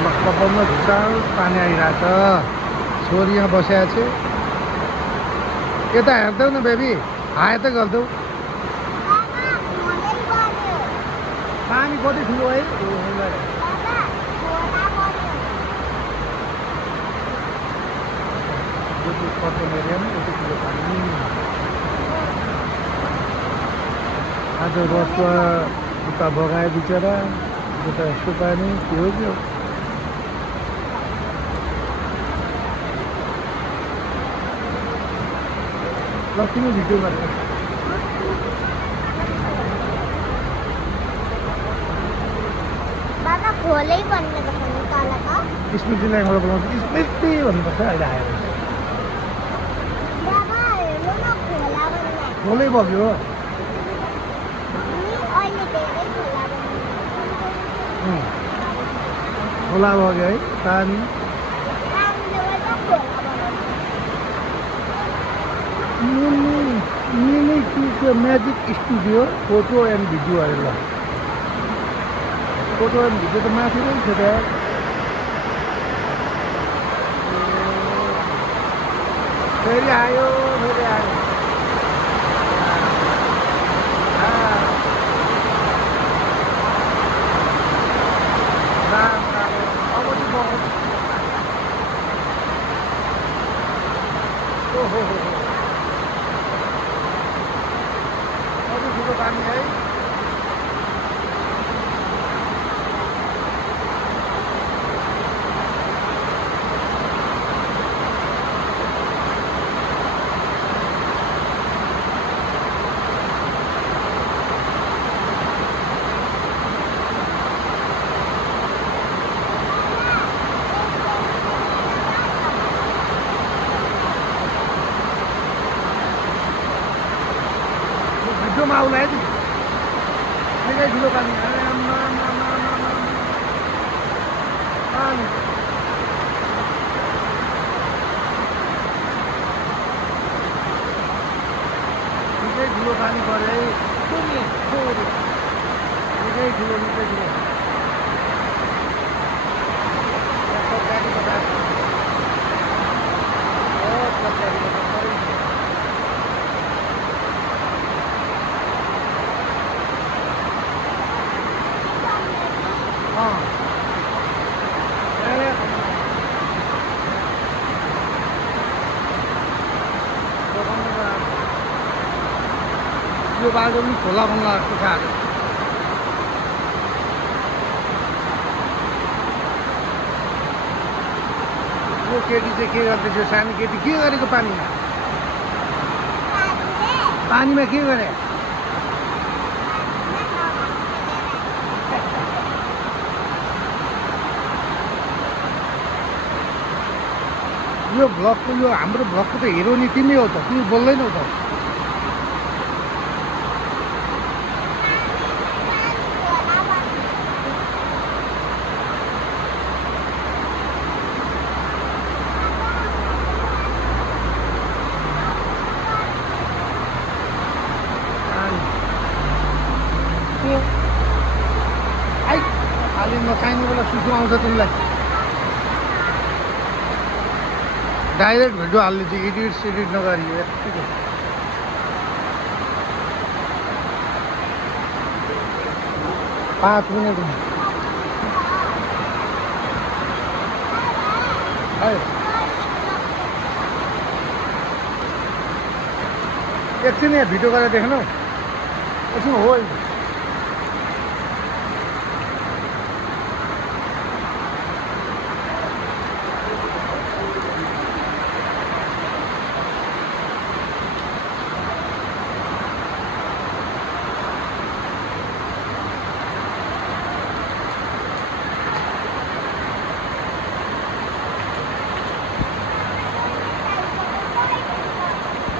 कपालमा झुकाल पानी आइरहेछ। छोरी यहाँ बसेको छ। यता हेर्दैौ न बेबी, हाय त गर्दैौ। पानी कति ठुलो है। यति ठुलो पानी। आज रसुवा उता बगाए बिचरा, उता यस्तो पानी के हो त्यो। लक्ष्मी भिडियो गरेर बाबा खोलै भन्ने त भन्नु तलका स्मृतिलाई मलाई बोलाउँछ, स्मृति भन्नुपर्छ अहिले आएर। बाबा हेर्नु न खोला भन्ने खोलै बग्यो। नि अहिले धेरै खोला बन्यो। खोला बग्यो है पानी। पानीले गर्दा खोला बन्यो। मिनीको magic studio photo and video अरे। ल फोटो एन्ड भिडियो त माथि नै छ त। फेरि आयो, फेरि आयो। राम राम अब चाहिँ बग्छ। ओहो अझै ठुलो पानी है। भिडियोमा आउला है निकै ठुलो पानी। निकै ठुलो पानी पऱ्यो है। निकै ठुलो निकै ठुलो। यो बाटो पनि खोला बन्ला जस्तो छ आज। यो केटी चाहिँ के गर्दैछ, सानो केटी के गरेको पानीमा? पानीमा के गरे? यो भ्लगको यो हाम्रो भ्लगको त हिरो नि तिमी हो त, तिमी बोल्दैनौ त। अलि नखाइने बेला सुसु आउँछ तिमीलाई। डाइरेक्ट भिडियो हाल्ने चाहिँ एडिट सेडिट नगरी यतिको। 5 मिनट एकछिन यहाँ भिडियो गरेर देख्नु। एकछिन हो